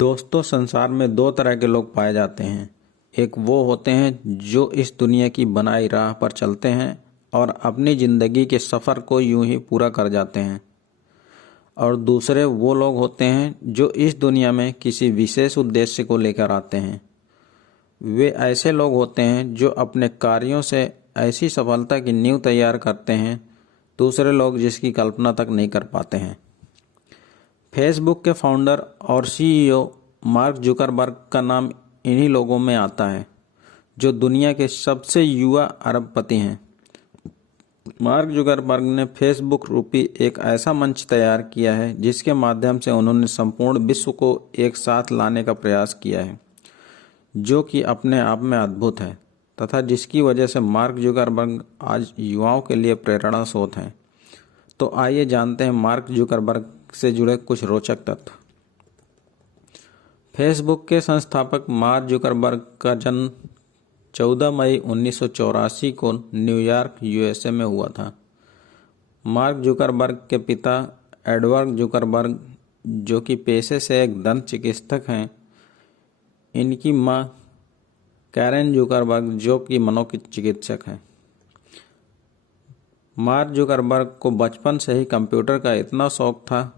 दोस्तों, संसार में दो तरह के लोग पाए जाते हैं। एक वो होते हैं जो इस दुनिया की बनाई राह पर चलते हैं और अपनी ज़िंदगी के सफ़र को यूं ही पूरा कर जाते हैं, और दूसरे वो लोग होते हैं जो इस दुनिया में किसी विशेष उद्देश्य को लेकर आते हैं। वे ऐसे लोग होते हैं जो अपने कार्यों से ऐसी सफलता की नींव तैयार करते हैं दूसरे लोग जिसकी कल्पना तक नहीं कर पाते हैं। फेसबुक के फाउंडर और सीईओ मार्क जुकरबर्ग का नाम इन्हीं लोगों में आता है जो दुनिया के सबसे युवा अरबपति हैं। मार्क जुकरबर्ग ने फेसबुक रूपी एक ऐसा मंच तैयार किया है जिसके माध्यम से उन्होंने संपूर्ण विश्व को एक साथ लाने का प्रयास किया है, जो कि अपने आप में अद्भुत है तथा जिसकी वजह से मार्क जुकरबर्ग आज युवाओं के लिए प्रेरणा स्रोत हैं। तो आइए जानते हैं मार्क जुकरबर्ग से जुड़े कुछ रोचक तथ्य। फेसबुक के संस्थापक मार्क जुकरबर्ग का जन्म 14 मई 1984 को न्यूयॉर्क, यूएसए में हुआ था। मार्क जुकरबर्ग के पिता एडवर्ड जुकरबर्ग, जो कि पेशे से एक दंत चिकित्सक हैं, इनकी मां कैरेन जुकरबर्ग, जो कि मनोचिकित्सक हैं। मार्क जुकरबर्ग को बचपन से ही कंप्यूटर का इतना शौक था,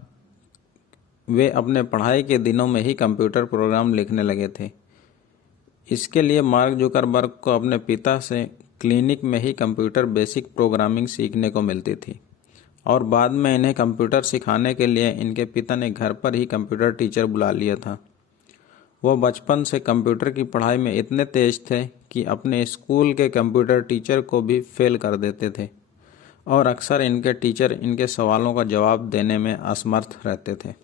वे अपने पढ़ाई के दिनों में ही कंप्यूटर प्रोग्राम लिखने लगे थे। इसके लिए मार्क जुकरबर्ग को अपने पिता से क्लिनिक में ही कंप्यूटर बेसिक प्रोग्रामिंग सीखने को मिलती थी, और बाद में इन्हें कंप्यूटर सिखाने के लिए इनके पिता ने घर पर ही कंप्यूटर टीचर बुला लिया था। वो बचपन से कंप्यूटर की पढ़ाई में इतने तेज थे कि अपने स्कूल के कंप्यूटर टीचर को भी फेल कर देते थे, और अक्सर इनके टीचर इनके सवालों का जवाब देने में असमर्थ रहते थे।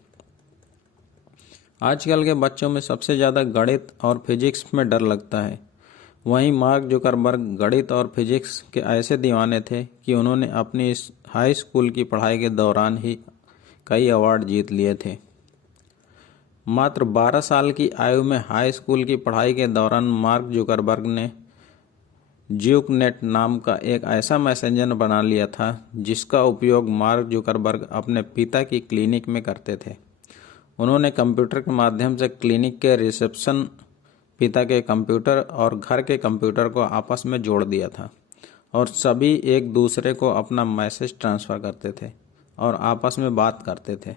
आजकल के बच्चों में सबसे ज़्यादा गणित और फिजिक्स में डर लगता है। वहीं मार्क जुकरबर्ग गणित और फिजिक्स के ऐसे दीवाने थे कि उन्होंने अपनी इस हाई स्कूल की पढ़ाई के दौरान ही कई अवार्ड जीत लिए थे। मात्र 12 साल की आयु में हाई स्कूल की पढ़ाई के दौरान मार्क जुकरबर्ग ने ज्यूकनेट नाम का एक ऐसा मैसेंजर बना लिया था जिसका उपयोग मार्क जुकरबर्ग अपने पिता की क्लिनिक में करते थे। उन्होंने कंप्यूटर के माध्यम से क्लिनिक के रिसेप्शन, पिता के कंप्यूटर और घर के कंप्यूटर को आपस में जोड़ दिया था, और सभी एक दूसरे को अपना मैसेज ट्रांसफ़र करते थे और आपस में बात करते थे,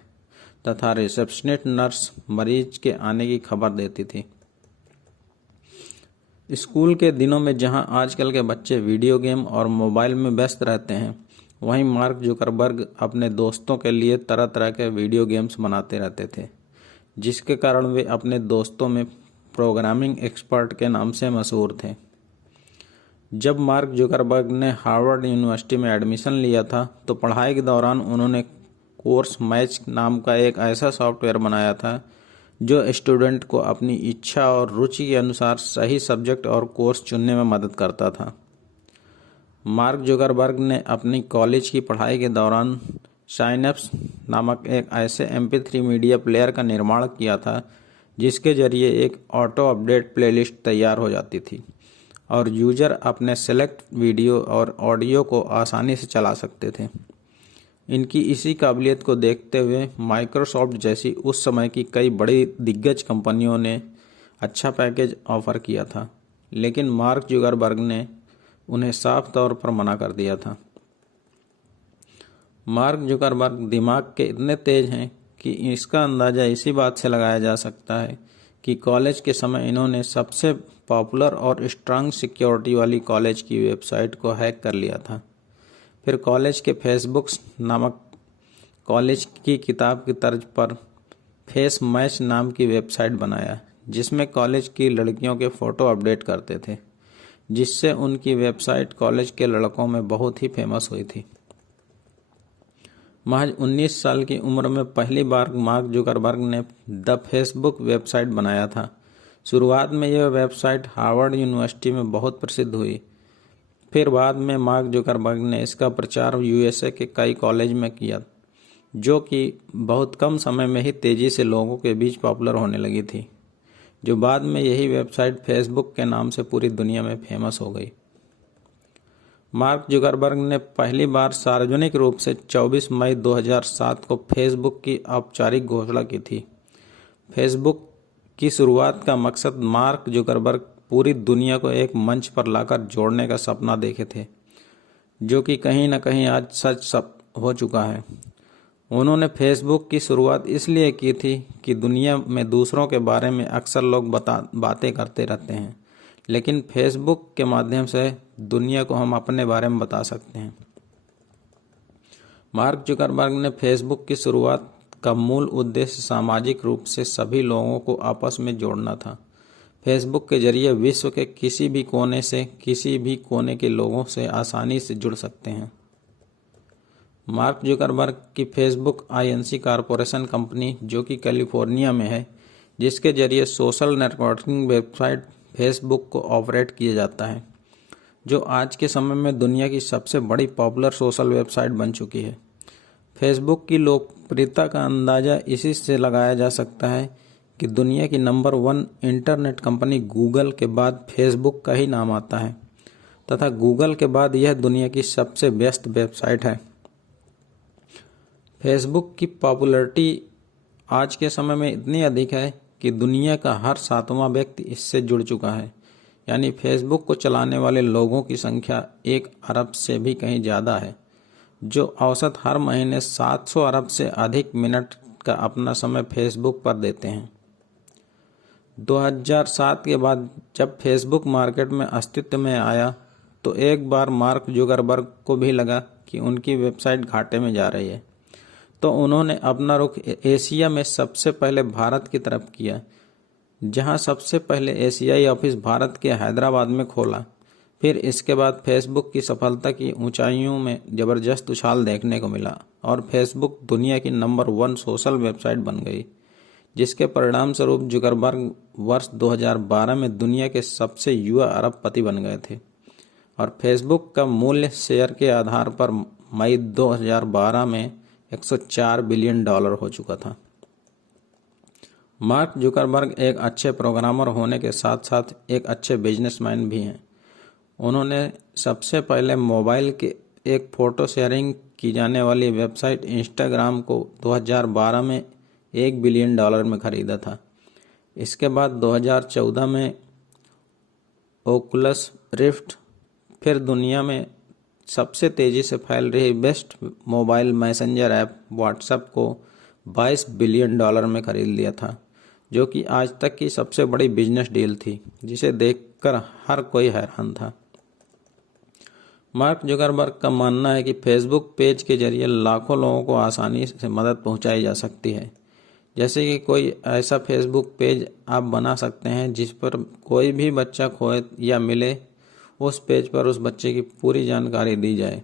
तथा रिसेप्शनिस्ट नर्स मरीज के आने की खबर देती थी। स्कूल के दिनों में जहां आजकल के बच्चे वीडियो गेम और मोबाइल में व्यस्त रहते हैं, वहीं मार्क जुकरबर्ग अपने दोस्तों के लिए तरह तरह के वीडियो गेम्स बनाते रहते थे, जिसके कारण वे अपने दोस्तों में प्रोग्रामिंग एक्सपर्ट के नाम से मशहूर थे। जब मार्क जुकरबर्ग ने हार्वर्ड यूनिवर्सिटी में एडमिशन लिया था तो पढ़ाई के दौरान उन्होंने कोर्स मैच नाम का एक ऐसा सॉफ्टवेयर बनाया था जो स्टूडेंट को अपनी इच्छा और रुचि के अनुसार सही सब्जेक्ट और कोर्स चुनने में मदद करता था। मार्क जुकरबर्ग ने अपनी कॉलेज की पढ़ाई के दौरान साइनैप्स नामक एक ऐसे MP3 मीडिया प्लेयर का निर्माण किया था जिसके जरिए एक ऑटो अपडेट प्लेलिस्ट तैयार हो जाती थी और यूजर अपने सेलेक्ट वीडियो और ऑडियो को आसानी से चला सकते थे। इनकी इसी काबिलियत को देखते हुए माइक्रोसॉफ्ट जैसी उस समय की कई बड़ी दिग्गज कंपनियों ने अच्छा पैकेज ऑफर किया था, लेकिन मार्क जुकरबर्ग ने उन्हें साफ तौर पर मना कर दिया था। मार्क जुकरबर्ग दिमाग के इतने तेज हैं कि इसका अंदाज़ा इसी बात से लगाया जा सकता है कि कॉलेज के समय इन्होंने सबसे पॉपुलर और स्ट्रांग सिक्योरिटी वाली कॉलेज की वेबसाइट को हैक कर लिया था। फिर कॉलेज के फेसबुक नामक कॉलेज की किताब की तर्ज पर फेस मैच नाम की वेबसाइट बनाया, जिसमें कॉलेज की लड़कियों के फ़ोटो अपडेट करते थे, जिससे उनकी वेबसाइट कॉलेज के लड़कों में बहुत ही फेमस हुई थी। महज 19 साल की उम्र में पहली बार मार्क जुकरबर्ग ने द फेसबुक वेबसाइट बनाया था। शुरुआत में यह वेबसाइट हार्वर्ड यूनिवर्सिटी में बहुत प्रसिद्ध हुई। फिर बाद में मार्क जुकरबर्ग ने इसका प्रचार यूएसए के कई कॉलेज में किया, जो कि बहुत कम समय में ही तेज़ी से लोगों के बीच पॉपुलर होने लगी थी, जो बाद में यही वेबसाइट फेसबुक के नाम से पूरी दुनिया में फेमस हो गई। मार्क जुकरबर्ग ने पहली बार सार्वजनिक रूप से 24 मई 2007 को फेसबुक की औपचारिक घोषणा की थी। फेसबुक की शुरुआत का मकसद मार्क जुकरबर्ग पूरी दुनिया को एक मंच पर लाकर जोड़ने का सपना देखे थे, जो कि कहीं न कहीं आज सच हो चुका है। उन्होंने फेसबुक की शुरुआत इसलिए की थी कि दुनिया में दूसरों के बारे में अक्सर लोग बातें करते रहते हैं, लेकिन फेसबुक के माध्यम से दुनिया को हम अपने बारे में बता सकते हैं। मार्क जुकरबर्ग ने फेसबुक की शुरुआत का मूल उद्देश्य सामाजिक रूप से सभी लोगों को आपस में जोड़ना था। फेसबुक के जरिए विश्व के किसी भी कोने से किसी भी कोने के लोगों से आसानी से जुड़ सकते हैं। मार्क जुकरबर्ग की फेसबुक आईएनसी कॉरपोरेशन कंपनी, जो कि कैलिफोर्निया में है, जिसके जरिए सोशल नेटवर्किंग वेबसाइट फेसबुक को ऑपरेट किया जाता है, जो आज के समय में दुनिया की सबसे बड़ी पॉपुलर सोशल वेबसाइट बन चुकी है। फेसबुक की लोकप्रियता का अंदाज़ा इसी से लगाया जा सकता है कि दुनिया की नंबर 1 इंटरनेट कंपनी गूगल के बाद फेसबुक का ही नाम आता है, तथा गूगल के बाद यह दुनिया की सबसे व्यस्त वेबसाइट है। फेसबुक की पॉपुलैरिटी आज के समय में इतनी अधिक है कि दुनिया का हर 7वां व्यक्ति इससे जुड़ चुका है। यानी फेसबुक को चलाने वाले लोगों की संख्या 1 अरब से भी कहीं ज़्यादा है, जो औसत हर महीने 700 अरब से अधिक मिनट का अपना समय फेसबुक पर देते हैं। 2007 के बाद जब फेसबुक मार्केट में अस्तित्व में आया, तो एक बार मार्क जुकरबर्ग को भी लगा कि उनकी वेबसाइट घाटे में जा रही है, तो उन्होंने अपना रुख एशिया में सबसे पहले भारत की तरफ किया, जहां सबसे पहले एशियाई ऑफिस भारत के हैदराबाद में खोला। फिर इसके बाद फेसबुक की सफलता की ऊंचाइयों में ज़बरदस्त उछाल देखने को मिला और फेसबुक दुनिया की नंबर 1 सोशल वेबसाइट बन गई, जिसके परिणाम स्वरूप जुकरबर्ग वर्ष 2012 में दुनिया के सबसे युवा अरबपति बन गए थे और फेसबुक का मूल्य शेयर के आधार पर मई 2012 में $104 बिलियन हो चुका था। मार्क जुकरबर्ग एक अच्छे प्रोग्रामर होने के साथ साथ एक अच्छे बिजनेसमैन भी हैं। उन्होंने सबसे पहले मोबाइल के एक फ़ोटो शेयरिंग की जाने वाली वेबसाइट इंस्टाग्राम को 2012 में $1 बिलियन में खरीदा था। इसके बाद 2014 में ओकुलस रिफ्ट, फिर दुनिया में सबसे तेज़ी से फैल रही best mobile messenger app WhatsApp को $22 बिलियन में खरीद लिया था, जो कि आज तक की सबसे बड़ी बिजनेस डील थी, जिसे देखकर हर कोई हैरान था। मार्क जुकरबर्ग का मानना है कि फेसबुक पेज के जरिए लाखों लोगों को आसानी से मदद पहुंचाई जा सकती है। जैसे कि कोई ऐसा फेसबुक पेज आप बना सकते हैं जिस पर कोई भी बच्चा खोए या मिले, उस पेज पर उस बच्चे की पूरी जानकारी दी जाए,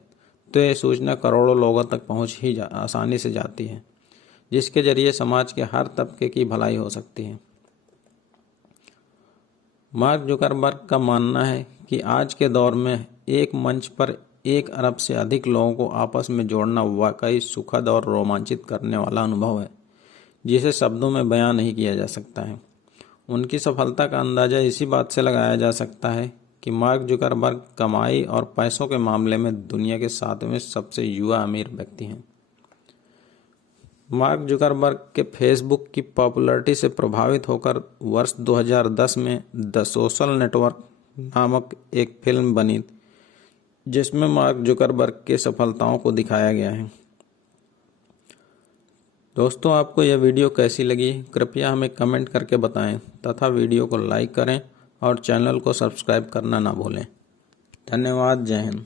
तो ये सूचना करोड़ों लोगों तक पहुंच ही आसानी से जाती है, जिसके जरिए समाज के हर तबके की भलाई हो सकती है। मार्क जुकरबर्ग का मानना है कि आज के दौर में एक मंच पर 1 अरब से अधिक लोगों को आपस में जोड़ना वाकई सुखद और रोमांचित करने वाला अनुभव है, जिसे शब्दों में बयां नहीं किया जा सकता है। उनकी सफलता का अंदाज़ा इसी बात से लगाया जा सकता है कि मार्क जुकरबर्ग कमाई और पैसों के मामले में दुनिया के 7वें सबसे युवा अमीर व्यक्ति हैं। मार्क जुकरबर्ग के फेसबुक की पॉपुलैरिटी से प्रभावित होकर वर्ष 2010 में द सोशल नेटवर्क नामक एक फिल्म बनी, जिसमें मार्क जुकरबर्ग के सफलताओं को दिखाया गया है। दोस्तों, आपको यह वीडियो कैसी लगी कृपया हमें कमेंट करके बताएं तथा वीडियो को लाइक करें और चैनल को सब्सक्राइब करना ना भूलें। धन्यवाद। जय हिंद।